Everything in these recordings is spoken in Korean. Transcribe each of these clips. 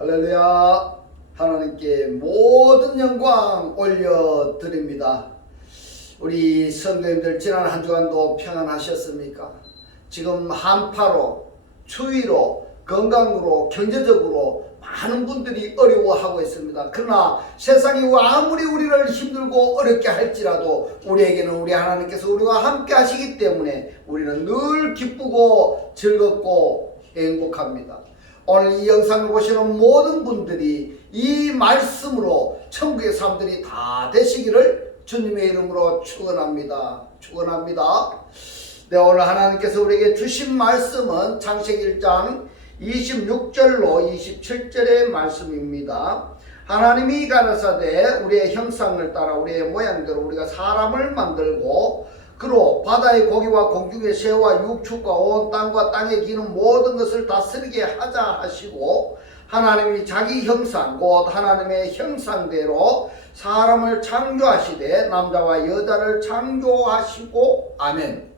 할렐루야. 하나님께 모든 영광 올려드립니다. 우리 성도님들 지난 한 주간도 평안하셨습니까? 지금 한파로, 추위로, 건강으로, 경제적으로 많은 분들이 어려워하고 있습니다. 그러나 세상이 아무리 우리를 힘들고 어렵게 할지라도 우리에게는 우리 하나님께서 우리와 함께 하시기 때문에 우리는 늘 기쁘고 즐겁고 행복합니다. 오늘 이 영상을 보시는 모든 분들이 이 말씀으로 천국의 사람들이 다 되시기를 주님의 이름으로 축원합니다. 축원합니다. 네, 오늘 하나님께서 우리에게 주신 말씀은 창세기 1장 26절로 27절의 말씀입니다. 하나님이 가라사대 우리의 형상을 따라 우리의 모양대로 우리가 사람을 만들고 그로 바다의 고기와 공중의 새와 육축과 온 땅과 땅에 기는 모든 것을 다스리게 하자 하시고, 하나님이 자기 형상 곧 하나님의 형상대로 사람을 창조하시되 남자와 여자를 창조하시고. 아멘.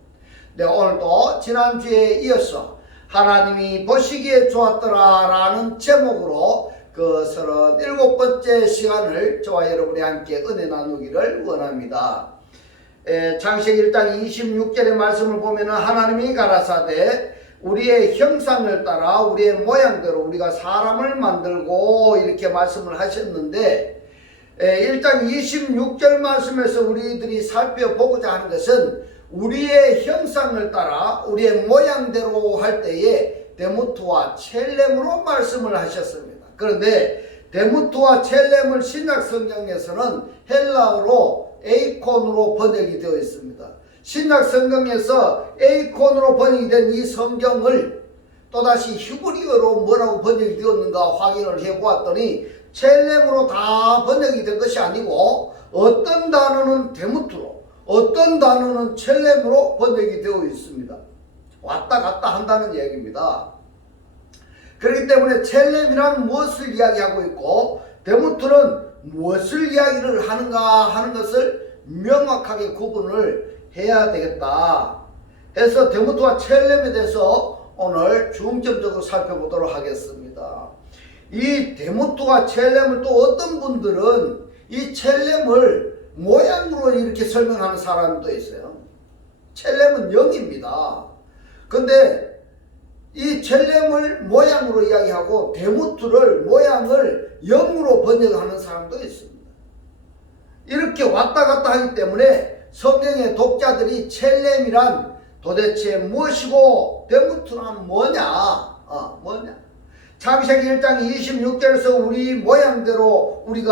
네, 오늘도 지난주에 이어서 하나님이 보시기에 좋았더라 라는 제목으로 그 37번째 시간을 저와 여러분이 함께 은혜 나누기를 원합니다. 창세기 1장 26절의 말씀을 보면은 하나님이 가라사대 우리의 형상을 따라 우리의 모양대로 우리가 사람을 만들고 이렇게 말씀을 하셨는데, 1장 26절 말씀에서 우리들이 살펴보고자 하는 것은 우리의 형상을 따라 우리의 모양대로 할 때에 데모트와 첼렘으로 말씀을 하셨습니다. 그런데 데모트와 첼렘을 신약 성경에서는 헬라어로 에이콘으로 번역이 되어 있습니다. 신약 성경에서 에이콘으로 번역이 된 이 성경을 또다시 히브리어로 뭐라고 번역이 되었는가 확인을 해보았더니 첼렘으로 다 번역이 된 것이 아니고 어떤 단어는 데모트로 어떤 단어는 첼렘으로 번역이 되어 있습니다. 왔다 갔다 한다는 이야기입니다. 그렇기 때문에 첼렘이란 무엇을 이야기하고 있고 데모트는 무엇을 이야기를 하는가 하는 것을 명확하게 구분을 해야 되겠다 해서 데모트와 첼렘에 대해서 오늘 중점적으로 살펴보도록 하겠습니다. 이 데모트와 첼렘을 또 어떤 분들은 이 첼렘을 모양으로 이렇게 설명하는 사람도 있어요. 첼렘은 영입니다. 근데 이 첼렘을 모양으로 이야기하고 데모트를 모양을 영으로 번역하는 사람도 있습니다. 이렇게 왔다 갔다 하기 때문에 성경의 독자들이 첼렘이란 도대체 무엇이고 데모트란 뭐냐? 창세기 1장 26절에서 우리 모양대로 우리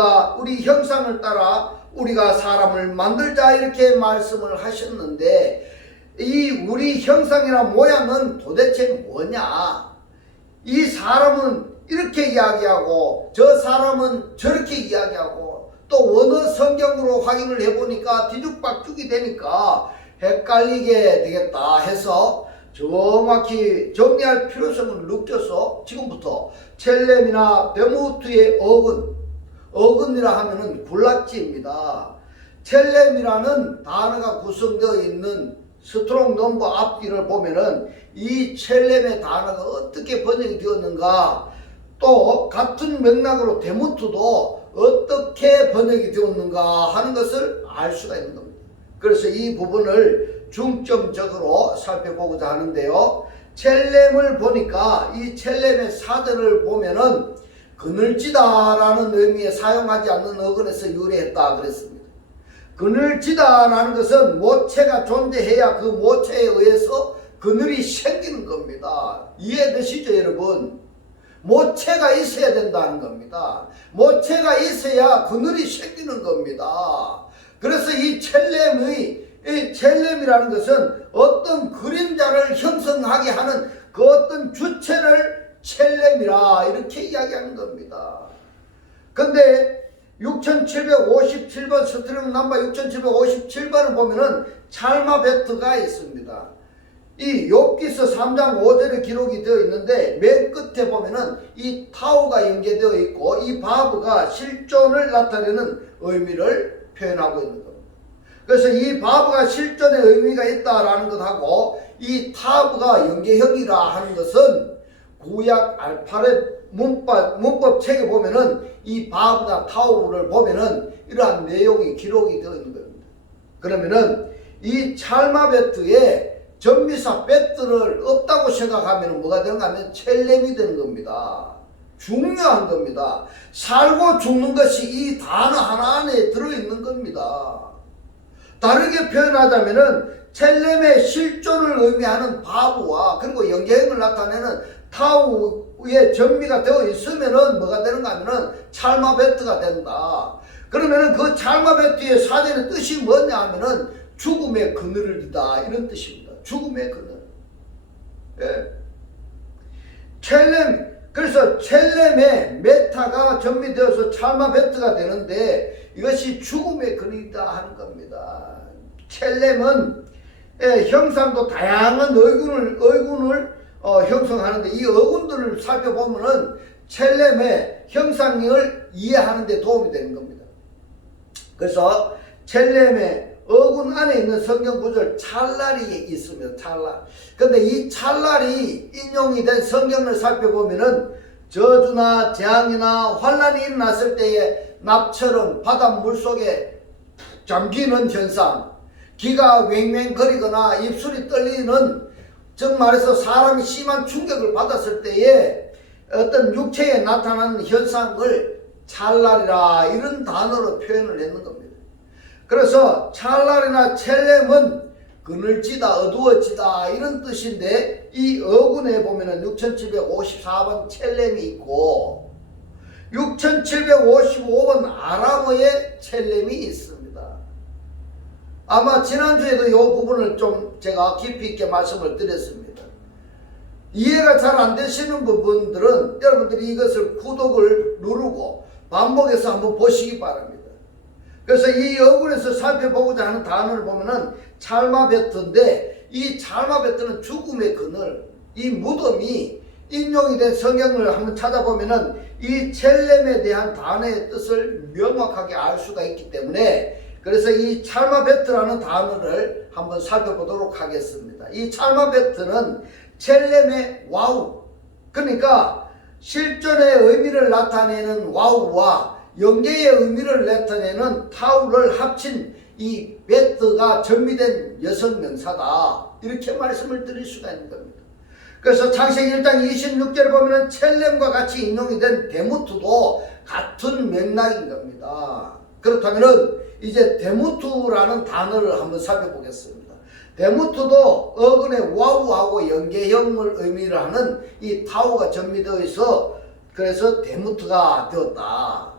형상을 따라 우리가 사람을 만들자 이렇게 말씀을 하셨는데, 이 우리 형상이나 모양은 도대체 뭐냐? 이 사람은 이렇게 이야기하고 저 사람은 저렇게 이야기하고 또 어느 성경으로 확인을 해보니까 뒤죽박죽이 되니까 헷갈리게 되겠다 해서 정확히 정리할 필요성을 느껴서 지금부터 첼렘이나 데모트의 어근이라 하면은 굴락지입니다. 첼렘이라는 단어가 구성되어 있는 스트롱 넘버 앞뒤를 보면은 이 첼렘의 단어가 어떻게 번역이 되었는가, 또 같은 맥락으로 데모트도 어떻게 번역이 되었는가 하는 것을 알 수가 있는 겁니다. 그래서 이 부분을 중점적으로 살펴보고자 하는데요. 첼렘을 보니까 이 첼렘의 사전을 보면은 그늘지다라는 의미에 사용하지 않는 어근에서 유래했다 그랬습니다. 그늘지다라는 것은 모체가 존재해야 그 모체에 의해서 그늘이 생기는 겁니다. 이해되시죠, 여러분? 모체가 있어야 된다는 겁니다. 모체가 있어야 그늘이 생기는 겁니다. 그래서 이 첼렘이라는 것은 어떤 그림자를 형성하게 하는 그 어떤 주체를 첼렘이라 이렇게 이야기하는 겁니다. 근데 6757번 스트링 넘버 6757번을 보면은 찰마베트가 있습니다. 이 욥기서 3장 5절에 기록이 되어 있는데 맨 끝에 보면은 이 타우가 연계되어 있고 이 바브가 실존을 나타내는 의미를 표현하고 있는 겁니다. 그래서 이 바브가 실존의 의미가 있다라는 것하고 이 타브가 연계형이라 하는 것은 구약 알파벳 문법 책에 보면은 이 바브나 타우를 보면은 이러한 내용이 기록이 되어 있는 겁니다. 그러면은 이 찰마 베트에 전미사 베트를 없다고 생각하면 뭐가 되는가 하면 첼렘이 되는 겁니다. 중요한 겁니다. 살고 죽는 것이 이 단어 하나 안에 들어있는 겁니다. 다르게 표현하자면은 첼렘의 실존을 의미하는 바브와 그리고 영계형을 나타내는 타우의 전미가 되어 있으면은 뭐가 되는가 하면은 찰마 베트가 된다. 그러면은 그 찰마 베트의 사전의 뜻이 뭐냐 하면은 죽음의 그늘이다 이런 뜻입니다. 죽음의 그늘. 예. 첼렘, 그래서 첼렘의 메타가 전미되어서 찰마 베트가 되는데 이것이 죽음의 그늘이다 하는 겁니다. 첼렘은 형상도 다양한 의군을 형성하는데 이 의군들을 살펴보면은 첼렘의 형상을 이해하는 데 도움이 되는 겁니다. 그래서 첼렘의 어군 안에 있는 성경 구절 찰날이 있습니다. 찰날. 근데 이 찰날이 인용이 된 성경을 살펴보면은 저주나 재앙이나 환란이 일어났을 때에 납처럼 바닷물 속에 잠기는 현상, 기가 왱왱거리거나 입술이 떨리는, 즉 말해서 사람이 심한 충격을 받았을 때에 어떤 육체에 나타나는 현상을 찰날이라 이런 단어로 표현을 했는 겁니다. 그래서 찰날이나 첼렘은 그늘지다, 어두워지다 이런 뜻인데 이 어군에 보면은 6754번 첼렘이 있고 6755번 아람어의 첼렘이 있습니다. 아마 지난주에도 이 부분을 좀 제가 깊이 있게 말씀을 드렸습니다. 이해가 잘 안 되시는 부분들은 여러분들이 이것을 구독을 누르고 반복해서 한번 보시기 바랍니다. 그래서 이 어군에서 살펴보고자 하는 단어를 보면은 찰마베트인데 이 찰마베트는 죽음의 그늘, 이 무덤이 인용이 된 성경을 한번 찾아보면은 이 첼렘에 대한 단어의 뜻을 명확하게 알 수가 있기 때문에 그래서 이 찰마베트라는 단어를 한번 살펴보도록 하겠습니다. 이 찰마베트는 첼렘의 와우, 그러니까 실존의 의미를 나타내는 와우와 영계의 의미를 나타내는 타우를 합친 이 베트가 전미된 여성 명사다 이렇게 말씀을 드릴 수가 있는 겁니다. 그래서 창세기 1장 26절에 보면 첼렘과 같이 인용이 된 데무트도 같은 맥락인 겁니다. 그렇다면 이제 데무트라는 단어를 한번 살펴보겠습니다. 데무트도 어근의 와우하고 연계형을 의미를 하는 이 타우가 전미되어 있어 그래서 데무트가 되었다.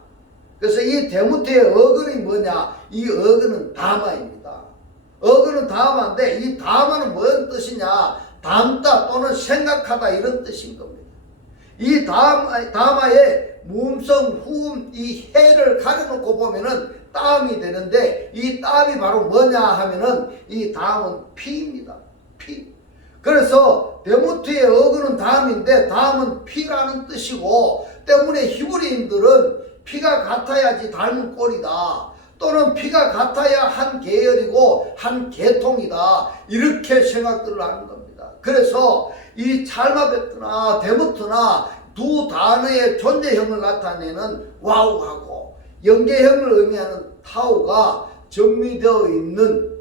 그래서 이 데무트의 어근이 뭐냐? 이 어근은 다마입니다. 어근은 다마인데 이 다마는 무슨 뜻이냐? 담다 또는 생각하다 이런 뜻인 겁니다. 이 다마의 무음성 후음 이 해를 가려놓고 보면은 땀이 되는데 이 땀이 바로 뭐냐 하면은 이 다음은 피입니다. 피. 그래서 데무트의 어근은 다음인데 다음은 피라는 뜻이고 때문에 히브리인들은 피가 같아야지 닮은 꼴이다. 또는 피가 같아야 한 계열이고 한 계통이다. 이렇게 생각들을 하는 겁니다. 그래서 이 찰마베트나 데무트나 두 단어의 존재형을 나타내는 와우하고 연계형을 의미하는 타우가 전미되어 있는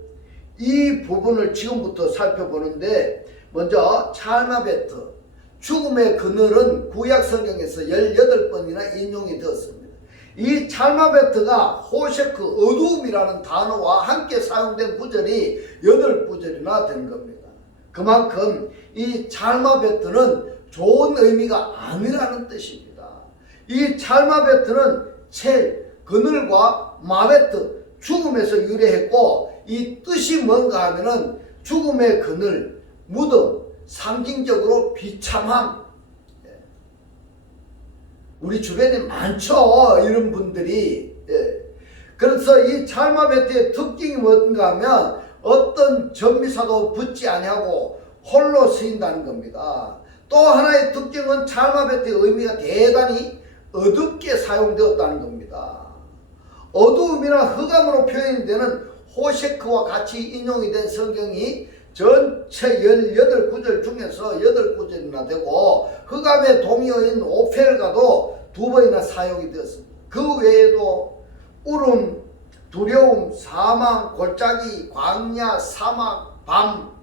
이 부분을 지금부터 살펴보는데 먼저 찰마베트, 죽음의 그늘은 구약 성경에서 18번이나 인용이 되었습니다. 이 찰마베트가 호셰크, 어두움이라는 단어와 함께 사용된 구절이 8구절이나 된 겁니다. 그만큼 이 찰마베트는 좋은 의미가 아니라는 뜻입니다. 이 찰마베트는 첼, 그늘과 마베트, 죽음에서 유래했고 이 뜻이 뭔가 하면은 죽음의 그늘, 무덤, 상징적으로 비참함. 우리 주변에 많죠. 이런 분들이. 그래서 이 찰마베트의 특징이 뭔가 하면 어떤 전미사도 붙지 아니하고 홀로 쓰인다는 겁니다. 또 하나의 특징은 찰마베트의 의미가 대단히 어둡게 사용되었다는 겁니다. 어두움이나 흑암으로 표현이 되는 호셰크와 같이 인용이 된 성경이 전체 18구절 중에서 8구절이나 되고 흑암의 동요인 오펠가도 2번이나 사용이 되었습니다. 그 외에도 울음, 두려움, 사망, 골짜기, 광야, 사막, 밤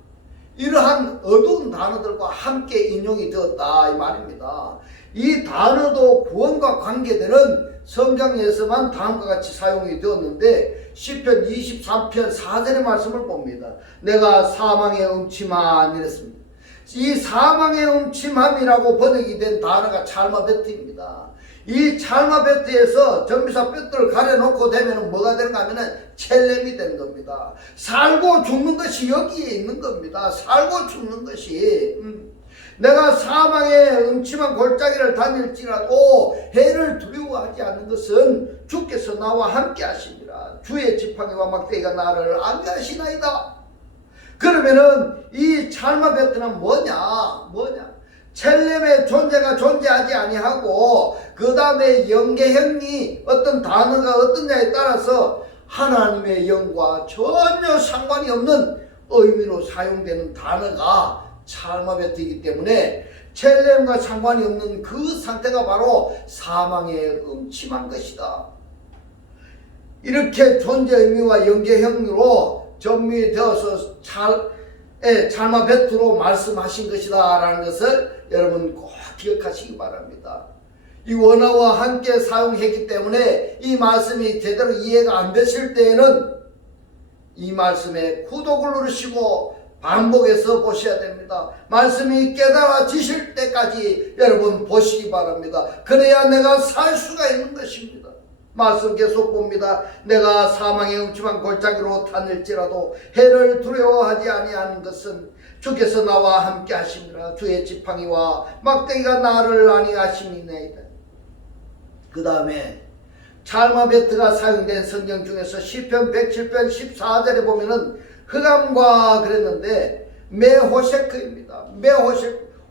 이러한 어두운 단어들과 함께 인용이 되었다 이 말입니다. 이 단어도 구원과 관계되는 성경에서만 다음과 같이 사용이 되었는데 시편 23편 4절의 말씀을 봅니다. 내가 사망의 음침함 이랬습니다. 이 사망의 음침함이라고 번역이 된 단어가 찰마베트입니다. 이 찰마베트에서 전미사 뼈들을 가려놓고 되면 뭐가 되는가 하면 첼렘이 되는 겁니다. 살고 죽는 것이 여기에 있는 겁니다. 살고 죽는 것이 내가 사망의 음침한 골짜기를 다닐지라도 해를 두려워하지 않는 것은 주께서 나와 함께 하시니라. 주의 지팡이와 막대기가 나를 안위하시나이다. 그러면은 이 찰마베트는 뭐냐? 첼렘의 존재가 존재하지 아니하고 그 다음에 영계형이 어떤 단어가 어떠냐에 따라서 하나님의 영과 전혀 상관이 없는 의미로 사용되는 단어가 찰마베트이기 때문에 첼렘과 상관이 없는 그 상태가 바로 사망의 음침한 것이다. 이렇게 존재 의미와 연계형으로 전미되어서 찰마베트로 말씀하신 것이다 라는 것을 여러분 꼭 기억하시기 바랍니다. 이 원어와 함께 사용했기 때문에 이 말씀이 제대로 이해가 안 되실 때에는 이 말씀에 구독을 누르시고 반복해서 보셔야 됩니다. 말씀이 깨달아지실 때까지 여러분 보시기 바랍니다. 그래야 내가 살 수가 있는 것입니다. 말씀 계속 봅니다. 내가 사망의 음침한 골짜기로 다닐지라도 해를 두려워하지 아니하는 것은 주께서 나와 함께 하심이라. 주의 지팡이와 막대기가 나를 안위하심이니이다. 그 다음에 찰마베트가 사용된 성경 중에서 시편 107편 14절에 보면은 흑암과 그랬는데 메호셰크입니다.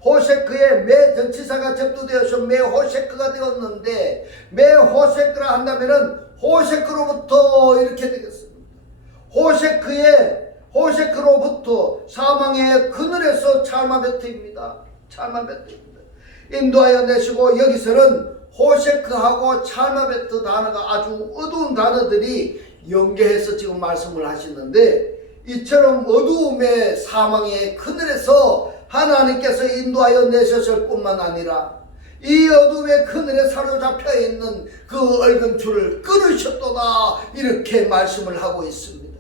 호셰크의 메전치사가 접두되어서 메호셰크가 되었는데 메호셰크라 한다면은 호셰크로부터 이렇게 되겠습니다. 호셰크로부터 사망의 그늘에서 찰마베트입니다. 인도하여 내시고 여기서는 호셰크하고 찰마베트 단어가 아주 어두운 단어들이 연계해서 지금 말씀을 하시는데 이처럼 어두움의 사망의 그늘에서 하나님께서 인도하여 내셨을 뿐만 아니라 이 어둠의 그늘에 사로잡혀 있는 그 얽은 줄을 끊으셨도다 이렇게 말씀을 하고 있습니다.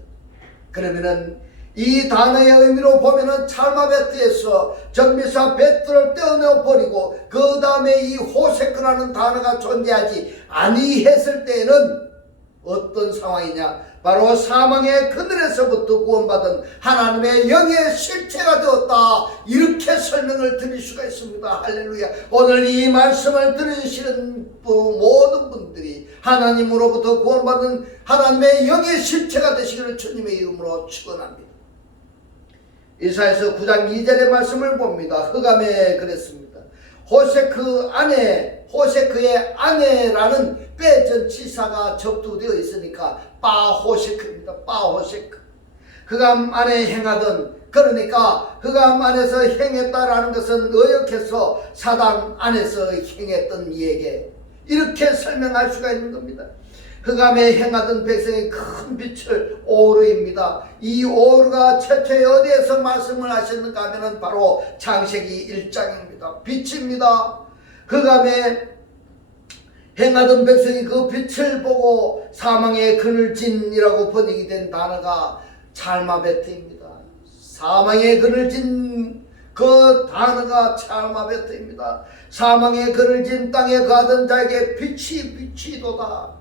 그러면은 이 단어의 의미로 보면은 찰마베트에서 전미사 베트를 떼어내어 버리고 그 다음에 이 호세크라는 단어가 존재하지 아니했을 때에는 어떤 상황이냐? 바로 사망의 그늘에서부터 구원받은 하나님의 영의 실체가 되었다. 이렇게 설명을 드릴 수가 있습니다. 할렐루야. 오늘 이 말씀을 들으시는 모든 분들이 하나님으로부터 구원받은 하나님의 영의 실체가 되시기를 주님의 이름으로 축원합니다. 이사야서 9장 2절의 말씀을 봅니다. 흑암에 그랬습니다. 호세크의 아내라는 빼전치사가 접두되어 있으니까 빠호세크입니다. 빠호세크. 흑암 안에 행하던, 그러니까 흑암 안에서 행했다라는 것은 의역해서 사단 안에서 행했던 이에게 이렇게 설명할 수가 있는 겁니다. 흑암에 행하던 백성의 큰 빛을 오르입니다. 이 오르가 최초에 어디에서 말씀을 하셨는가 하면 바로 창세기 1장입니다. 빛입니다. 흑암에 행하던 백성이 그 빛을 보고 사망의 그늘진이라고 번역이 된 단어가 찰마베트입니다. 사망의 그늘진 그 단어가 찰마베트입니다. 사망의 그늘진 땅에 거하던 자에게 빛이 도다.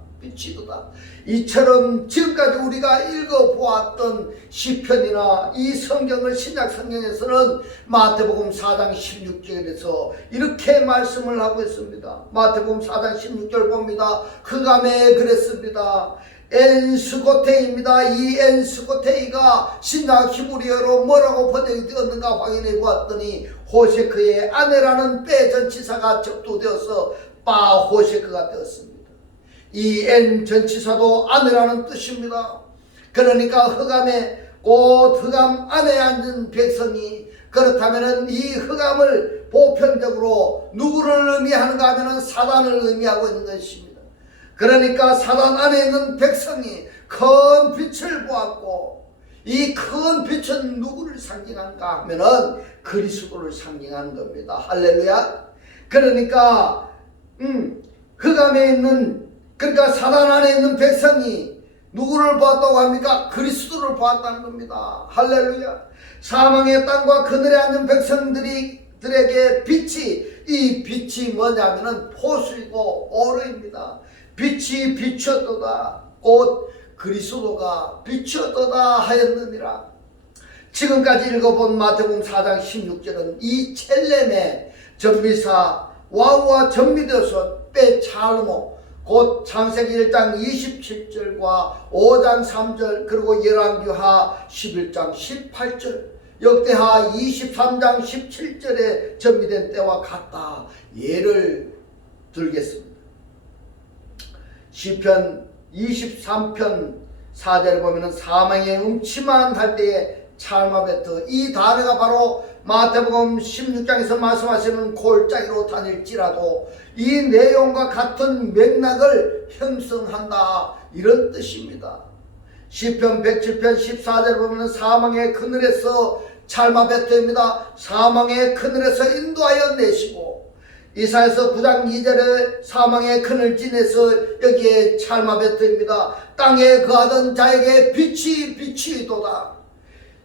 이처럼 지금까지 우리가 읽어보았던 시편이나 이 성경을 신약 성경에서는 마태복음 4장 16절에서 이렇게 말씀을 하고 있습니다. 마태복음 4장 16절 봅니다. 흑암에 그랬습니다. 엔스고테입니다. 이 엔스고테이가 신약 히브리어로 뭐라고 번역이 되었는가 확인해 보았더니 호세크의 아내라는 빼전치사가 접두되어서 빠호세크가 되었습니다. 이 엔 전치사도 아내라는 뜻입니다. 그러니까 흑암에 곧 흑암 안에 앉은 백성이, 그렇다면 이 흑암을 보편적으로 누구를 의미하는가 하면 사단을 의미하고 있는 것입니다. 그러니까 사단 안에 있는 백성이 큰 빛을 보았고, 이 큰 빛은 누구를 상징하는가 하면은 그리스도를 상징하는 겁니다. 할렐루야. 그러니까 흑암에 있는, 그러니까 사단 안에 있는 백성이 누구를 보았다고 합니까? 그리스도를 보았다는 겁니다. 할렐루야. 사망의 땅과 그늘에 앉은 백성들에게 빛이, 이 빛이 뭐냐면은 포수이고 오르입니다. 빛이 비추었도다. 곧 그리스도가 비추었도다 하였느니라. 지금까지 읽어본 마태복음 4장 16절은 이 첼렘의 전미사 와우와 전미되어서 빼찰모, 곧 창세기 1장 27절과 5장 3절, 그리고 열왕기하 11장 18절, 역대하 23장 17절에 전미된 때와 같다. 예를 들겠습니다. 시편 23편 4절에 보면 사망의 음침한 할 때에 찰마베트, 이 단어가 바로 마태복음 16장에서 말씀하시는 골짜기로 다닐지라도 이 내용과 같은 맥락을 형성한다, 이런 뜻입니다. 시편 107편 14절에 보면 사망의 그늘에서 찰마베트입니다. 사망의 그늘에서 인도하여 내시고, 이사야서 9장 2절에 사망의 그늘 지내서 여기에 찰마베트입니다. 땅에 거하던 자에게 빛이 비추이도다.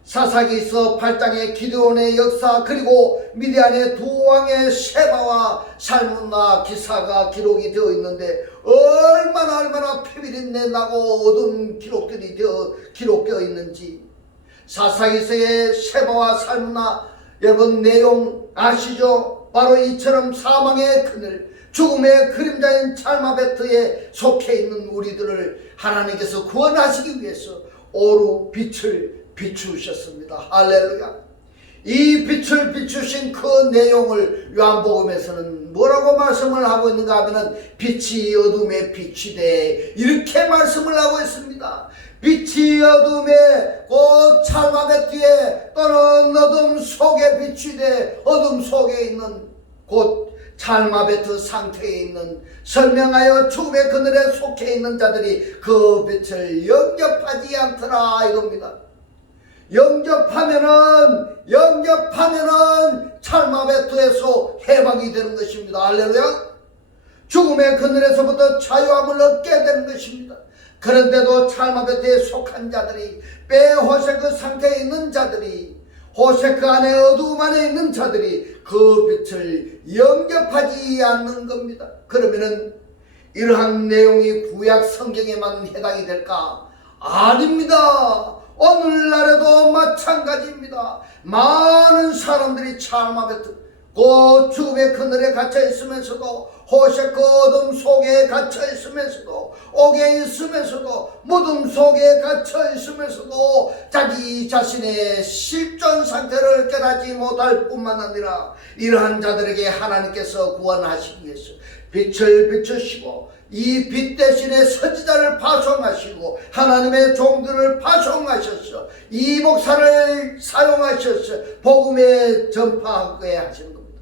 사사기서 8장의 기드온의 역사, 그리고 미디안의 두 왕의 셰바와 살문나 기사가 기록이 되어 있는데 얼마나 피비린내 나고 어두운 기록들이 기록되어 있는지, 사사기서의 셰바와 살문나, 여러분 내용 아시죠? 바로 이처럼 사망의 그늘, 죽음의 그림자인 찰마베트에 속해 있는 우리들을 하나님께서 구원하시기 위해서 오루 빛을 비추셨습니다. 할렐루야. 이 빛을 비추신 그 내용을 요한복음에서는 뭐라고 말씀을 하고 있는가 하면 빛이 어둠에 비치되, 이렇게 말씀을 하고 있습니다. 빛이 어둠에 곧 찰마베트에 또는 어둠 속에 비치되, 어둠 속에 있는 곧 찰마베트 상태에 있는, 설명하여 죽음의 그늘에 속해 있는 자들이 그 빛을 영접하지 않더라 이겁니다. 영접하면은 찰마베트에서 해방이 되는 것입니다. 할렐루야. 죽음의 그늘에서부터 자유함을 얻게 되는 것입니다. 그런데도 찰마베트에 속한 자들이, 빼호세크 상태에 있는 자들이, 호세크 안에 어두움 안에 있는 자들이 그 빛을 영접하지 않는 겁니다. 그러면은 이러한 내용이 구약 성경에만 해당이 될까? 아닙니다. 오늘날에도 마찬가지입니다. 많은 사람들이 찰마베트, 그 죽음의 그늘에 갇혀 있으면서도, 호세크 어둠 속에 갇혀 있으면서도, 옥에 있으면서도, 무덤 속에 갇혀 있으면서도 자기 자신의 실존 상태를 깨닫지 못할 뿐만 아니라 이러한 자들에게 하나님께서 구원하시기 위해서 빛을 비추시고, 이 빛 대신에 선지자를 파송하시고 하나님의 종들을 파송하셔서 이 목사를 사용하셔서 복음에 전파하게 하시는 겁니다.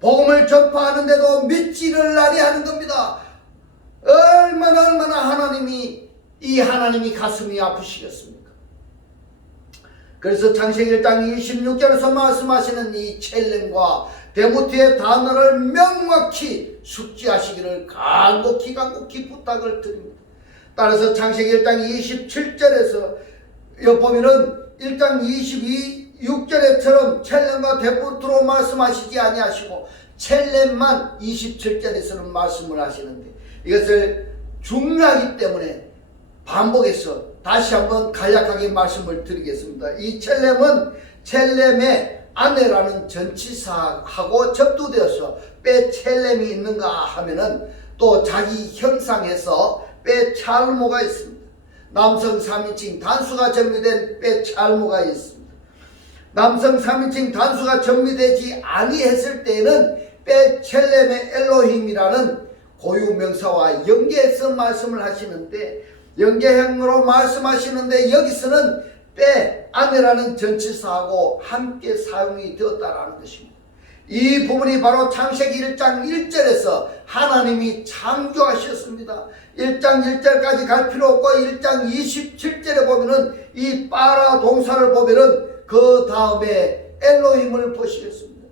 복음을 전파하는데도 믿지를 아니하는 겁니다. 얼마나 하나님이 가슴이 아프시겠습니까? 그래서 창세기 1장 26절에서 말씀하시는 이 첼렘과 데모트의 단어를 명확히 숙지하시기를 간곡히 부탁을 드립니다. 따라서 창세기 1장 27절에서 여기 보면은 1장 26절에처럼 첼렘과 데모트로 말씀하시지 아니하시고 첼렘만 27절에서는 말씀을 하시는데, 이것을 중요하기 때문에 반복해서 다시 한번 간략하게 말씀을 드리겠습니다. 이 첼렘은 첼렘의 아내라는 전치사하고 접두되어서 빼첼렘이 있는가 하면은 또 자기 형상에서 빼찰모가 있습니다. 남성 3인칭 단수가 전미된 빼찰모가 있습니다. 남성 3인칭 단수가 전미되지 아니했을 때에는 빼첼렘의 엘로힘이라는 고유명사와 연계해서 말씀을 하시는데, 연계형으로 말씀하시는데 여기서는 때 아내라는 전치사하고 함께 사용이 되었다라는 것입니다. 이 부분이 바로 창세기 1장 1절에서 하나님이 창조하셨습니다. 1장 1절까지 갈 필요 없고 1장 27절에 보면은 이 빠라 동사를 보면은 그 다음에 엘로힘을 보시겠습니다.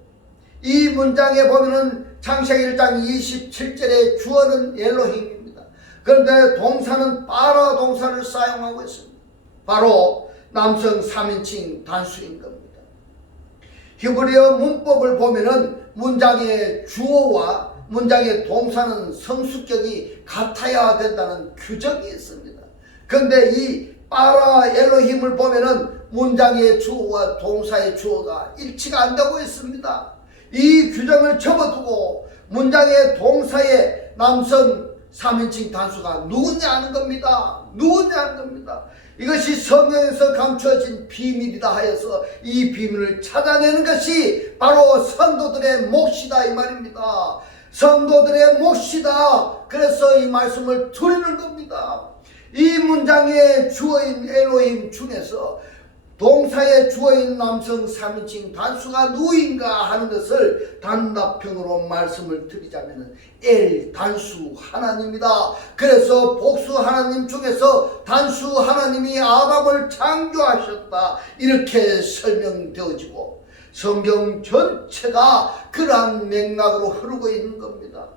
이 문장에 보면은 창세기 1장 27절에 주어는 엘로힘입니다. 그런데 동사는 빠라 동사를 사용하고 있습니다. 바로 남성 3인칭 단수인 겁니다. 히브리어 문법을 보면은 문장의 주어와 문장의 동사는 성수격이 같아야 된다는 규정이 있습니다. 그런데 이 빠라 엘로힘을 보면은 문장의 주어와 동사의 주어가 일치가 안 되고 있습니다. 이 규정을 접어두고 문장의 동사의 남성 3인칭 단수가 누구냐 하는 겁니다. 누구냐 하는 겁니다. 이것이 성경에서 감추어진 비밀이다 하여서 이 비밀을 찾아내는 것이 바로 성도들의 몫이다 이 말입니다. 성도들의 몫이다. 그래서 이 말씀을 드리는 겁니다. 이 문장의 주어인 엘로힘 중에서 동사의 주어인 남성 3인칭 단수가 누구인가 하는 것을 단답형으로 말씀을 드리자면 엘 단수 하나님이다. 그래서 복수 하나님 중에서 단수 하나님이 아담을 창조하셨다. 이렇게 설명되어지고 성경 전체가 그러한 맥락으로 흐르고 있는 겁니다.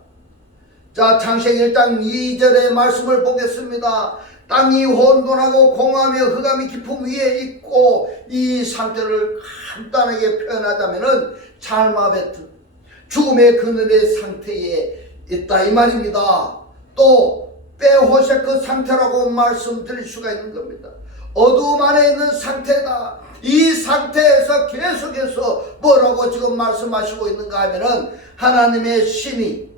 자, 창세기 1장 2절의 말씀을 보겠습니다. 땅이 혼돈하고 공허하며 흑암이 깊음 위에 있고, 이 상태를 간단하게 표현하자면은 잘마베트, 죽음의 그늘의 상태에 있다 이 말입니다. 또 빼호세크 상태라고 말씀드릴 수가 있는 겁니다. 어두움 안에 있는 상태다. 이 상태에서 계속해서 뭐라고 지금 말씀하시고 있는가 하면은 하나님의 신은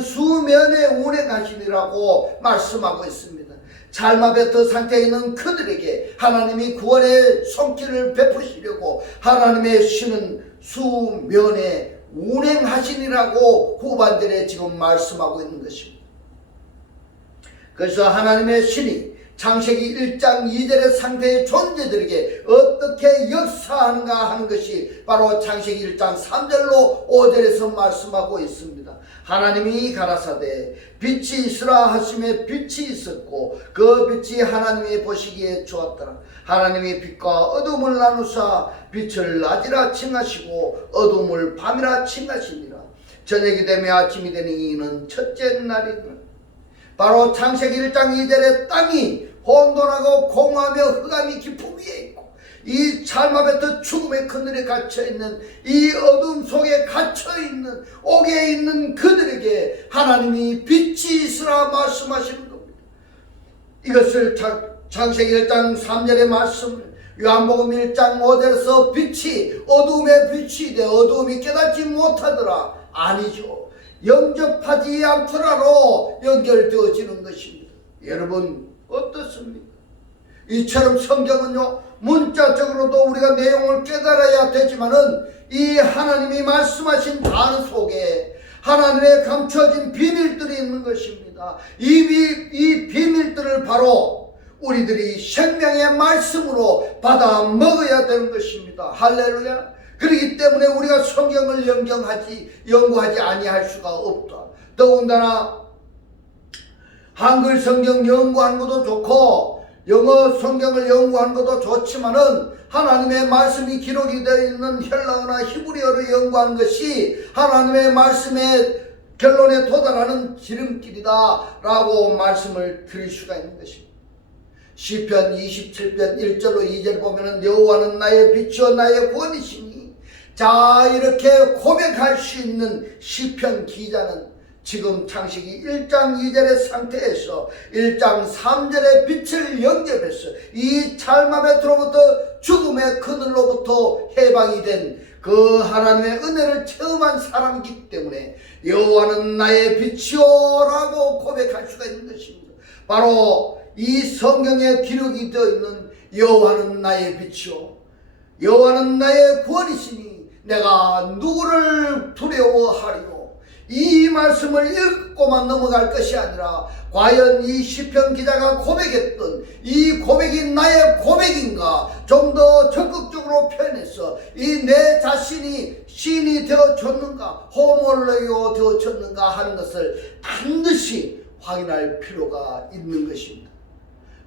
수면에 운행하시니라고 말씀하고 있습니다. 잘마베트 상태에 있는 그들에게 하나님이 구원의 손길을 베푸시려고 하나님의 신은 수면에 운행하시니라고 후반절에 지금 말씀하고 있는 것입니다. 그래서 하나님의 신이 창세기 1장 2절의 상태의 존재들에게 어떻게 역사하는가 하는 것이 바로 창세기 1장 3절로 5절에서 말씀하고 있습니다. 하나님이 가라사대 빛이 있으라 하심에 빛이 있었고 그 빛이 하나님이 보시기에 좋았더라. 하나님이 빛과 어둠을 나누사 빛을 낮이라 칭하시고 어둠을 밤이라 칭하시니라. 저녁이 되며 아침이 되니 이는 첫째 날이니라. 바로 창세기 1장 2절에 땅이 혼돈하고 공허하며 흑암이 깊음 위에 있고 이 잘마베트 죽음의 그늘에 갇혀있는 이 어둠 속에 갇혀있는 옥에 있는 그들에게 하나님이 빛이 있으라 말씀하시는 겁니다. 이것을 창세기 1장 3절의 말씀을 요한복음 1장 5절에서 빛이 어둠의 빛이 돼 어둠이 깨닫지 못하더라. 아니죠. 영접하지 않더라로 연결되어지는 것입니다. 여러분 어떻습니까? 이처럼 성경은요 문자적으로도 우리가 내용을 깨달아야 되지만은 이 하나님이 말씀하신 단어 속에 하나님의 감춰진 비밀들이 있는 것입니다. 이 비밀들을 바로 우리들이 생명의 말씀으로 받아 먹어야 되는 것입니다. 할렐루야. 그렇기 때문에 우리가 성경을 연구하지 아니할 수가 없다. 더군다나 한글 성경 연구하는 것도 좋고 영어 성경을 연구하는 것도 좋지만은 하나님의 말씀이 기록이 되어 있는 헬라어나 히브리어를 연구하는 것이 하나님의 말씀의 결론에 도달하는 지름길이다 라고 말씀을 드릴 수가 있는 것입니다. 시편 27편 1절로 2절 보면은 여호와는 나의 빛이요 나의 구원이시니, 자 이렇게 고백할 수 있는 시편 기자는 지금 창세기 1장 2절의 상태에서 1장 3절의 빛을 영접해서 이 찰마베트로부터 죽음의 그늘로부터 해방이 된 그 하나님의 은혜를 체험한 사람이기 때문에 여호와는 나의 빛이요 라고 고백할 수가 있는 것입니다. 바로 이 성경에 기록이 되어 있는 여호와는 나의 빛이요 여호와는 나의 구원이시니 내가 누구를 두려워하리요. 이 말씀을 읽고만 넘어갈 것이 아니라 과연 이 시편 기자가 고백했던 이 고백이 나의 고백인가 좀 더 적극적으로 표현해서 이 내 자신이 시인이 되어졌는가 호몰로요 되어졌는가 하는 것을 반드시 확인할 필요가 있는 것입니다.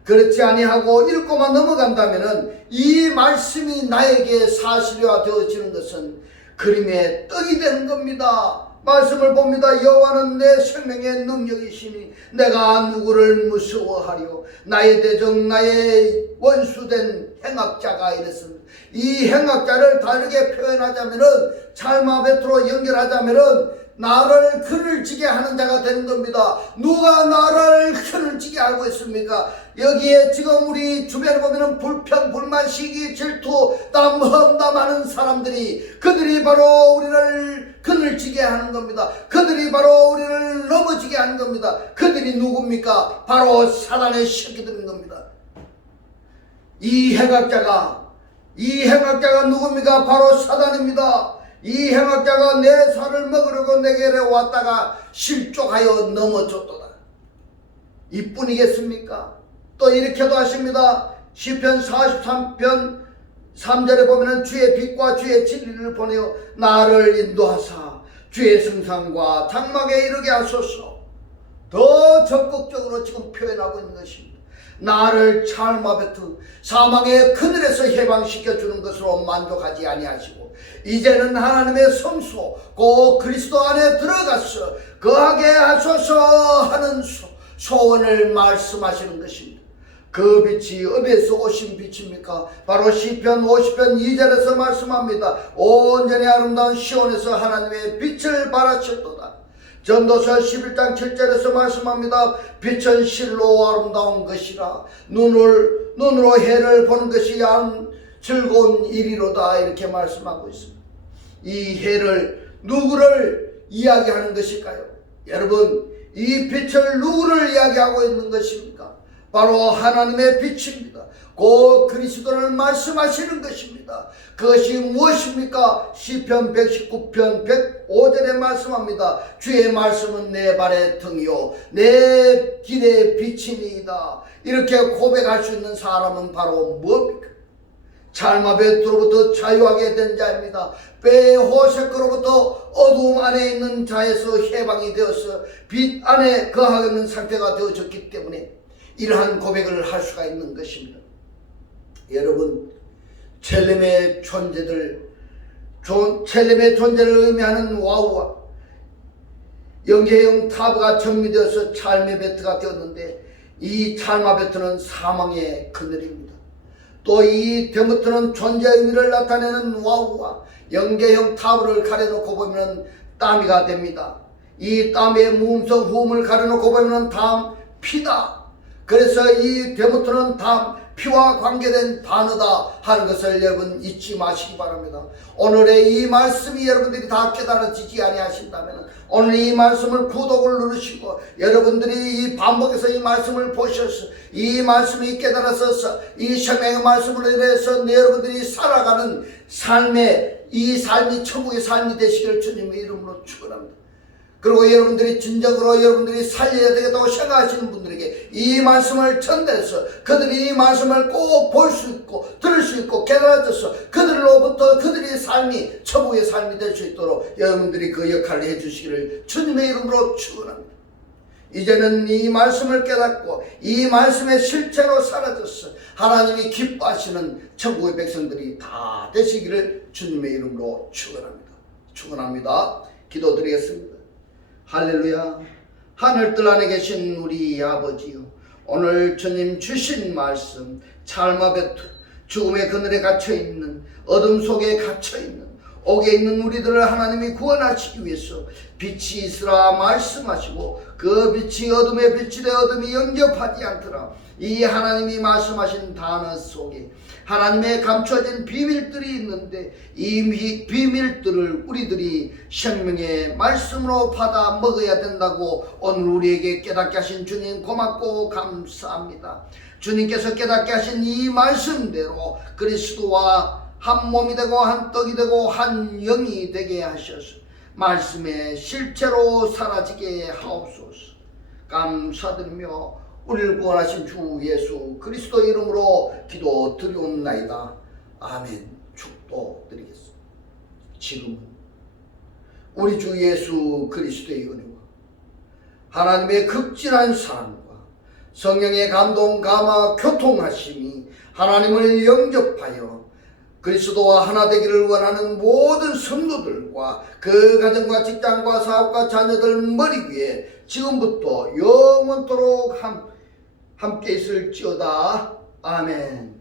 그렇지 아니하고 읽고만 넘어간다면 이 말씀이 나에게 사실화 되어지는 것은 그림의 떡이 되는 겁니다. 말씀을 봅니다. 여호와는 내 생명의 능력이시니 내가 누구를 무서워하리요. 나의 대적 나의 원수된 행악자가 이랬습니다. 이 행악자를 다르게 표현하자면은 찰마 베트로 연결하자면은 나를 그늘 지게 하는 자가 되는 겁니다. 누가 나를 그늘 지게 하고 있습니까? 여기에 지금 우리 주변에 보면은 불평, 불만, 시기, 질투, 험담하는 사람들이 그들이 바로 우리를 그늘 지게 하는 겁니다. 그들이 바로 우리를 넘어지게 하는 겁니다. 그들이 누굽니까? 바로 사단의 새끼들인 겁니다. 이 행악자가 누굽니까? 바로 사단입니다. 이 행악자가 내 살을 먹으려고 내게 왔다가 실족하여 넘어졌도다. 이뿐이겠습니까? 또 이렇게도 하십니다. 시편 43편 3절에 보면은 주의 빛과 주의 진리를 보내어 나를 인도하사 주의 승상과 장막에 이르게 하소서. 더 적극적으로 지금 표현하고 있는 것입니다. 나를 찰마베트 사망의 그늘에서 해방시켜 주는 것으로 만족하지 아니하시고 이제는 하나님의 성소 그 그리스도 안에 들어가서 거하게 하소서 하는 소원을 말씀하시는 것입니다. 그 빛이 어디에서 오신 빛입니까? 바로 시편 50편 2절에서 말씀합니다. 온전히 아름다운 시온에서 하나님의 빛을 발하셨도다. 전도서 11장 7절에서 말씀합니다. 빛은 실로 아름다운 것이라 눈으로 해를 보는 것이 즐거운 일이로다. 이렇게 말씀하고 있습니다. 이 해를 누구를 이야기하는 것일까요? 여러분, 이 빛을 누구를 이야기하고 있는 것입니까? 바로 하나님의 빛입니다. 그 그리스도를 말씀하시는 것입니다. 그것이 무엇입니까? 시편 119편 105절에 말씀합니다. 주의 말씀은 내 발의 등이요 내 길의 빛이니이다. 이렇게 고백할 수 있는 사람은 바로 뭡니까? 찰마베트로부터 자유하게 된 자입니다. 배 호색으로부터 어두움 안에 있는 자에서 해방이 되어서 빛 안에 거하게 있는 상태가 되어졌기 때문에 이러한 고백을 할 수가 있는 것입니다. 여러분, 첼렘의 존재를 의미하는 와우와 영계형 타브가 정리되어서 찰마베트가 되었는데 이 찰마베트는 사망의 그늘입니다. 또 이 데모트는 존재 의미를 나타내는 와우와 영계형 타브를 가려놓고 보면 땀이가 됩니다. 이 땀의 무음성 후음을 가려놓고 보면 다음 피다. 그래서 이 데모트는 다음 피와 관계된 단어다 하는 것을 여러분 잊지 마시기 바랍니다. 오늘의 이 말씀이 여러분들이 다 깨달아지지 아니하신다면 오늘 이 말씀을 구독을 누르시고 여러분들이 이 반복해서 이 말씀을 보셔서 이 말씀이 깨달아서 이 생명의 말씀으로 인해서 여러분들이 살아가는 삶의 이 삶이 천국의 삶이 되시기를 주님의 이름으로 축원합니다. 그리고 여러분들이 진정으로 여러분들이 살려야 되겠다고 생각하시는 분들에게 이 말씀을 전달해서 그들이 이 말씀을 꼭 볼 수 있고 들을 수 있고 깨달아져서 그들로부터 그들의 삶이 천국의 삶이 될 수 있도록 여러분들이 그 역할을 해주시기를 주님의 이름으로 축원합니다. 이제는 이 말씀을 깨닫고 이 말씀의 실체로 사라져서 하나님이 기뻐하시는 천국의 백성들이 다 되시기를 주님의 이름으로 축원합니다. 축원합니다. 기도드리겠습니다. 할렐루야. 하늘들 안에 계신 우리 아버지요, 오늘 주님 주신 말씀 찰마베트 죽음의 그늘에 갇혀있는 어둠 속에 갇혀있는 옥에 있는 우리들을 하나님이 구원하시기 위해서 빛이 있으라 말씀하시고 그 빛이 어둠의 빛이 되어 어둠이 영접하지 않더라. 이 하나님이 말씀하신 단어 속에 하나님의 감춰진 비밀들이 있는데 이 비밀들을 우리들이 생명의 말씀으로 받아 먹어야 된다고 오늘 우리에게 깨닫게 하신 주님 고맙고 감사합니다. 주님께서 깨닫게 하신 이 말씀대로 그리스도와 한 몸이 되고 한 떡이 되고 한 영이 되게 하셔서 말씀의 실체로 사라지게 하옵소서. 감사드리며 우리를 구원하신 주 예수 그리스도 이름으로 기도드리옵나이다. 아멘. 축도드리겠습니다. 지금은 우리 주 예수 그리스도의 은혜와 하나님의 극진한 사랑과 성령의 감동 감화 교통하심이 하나님을 영접하여 그리스도와 하나 되기를 원하는 모든 성도들과 그 가정과 직장과 사업과 자녀들 머리 위에 지금부터 영원토록 함께 있을지어다. 아멘.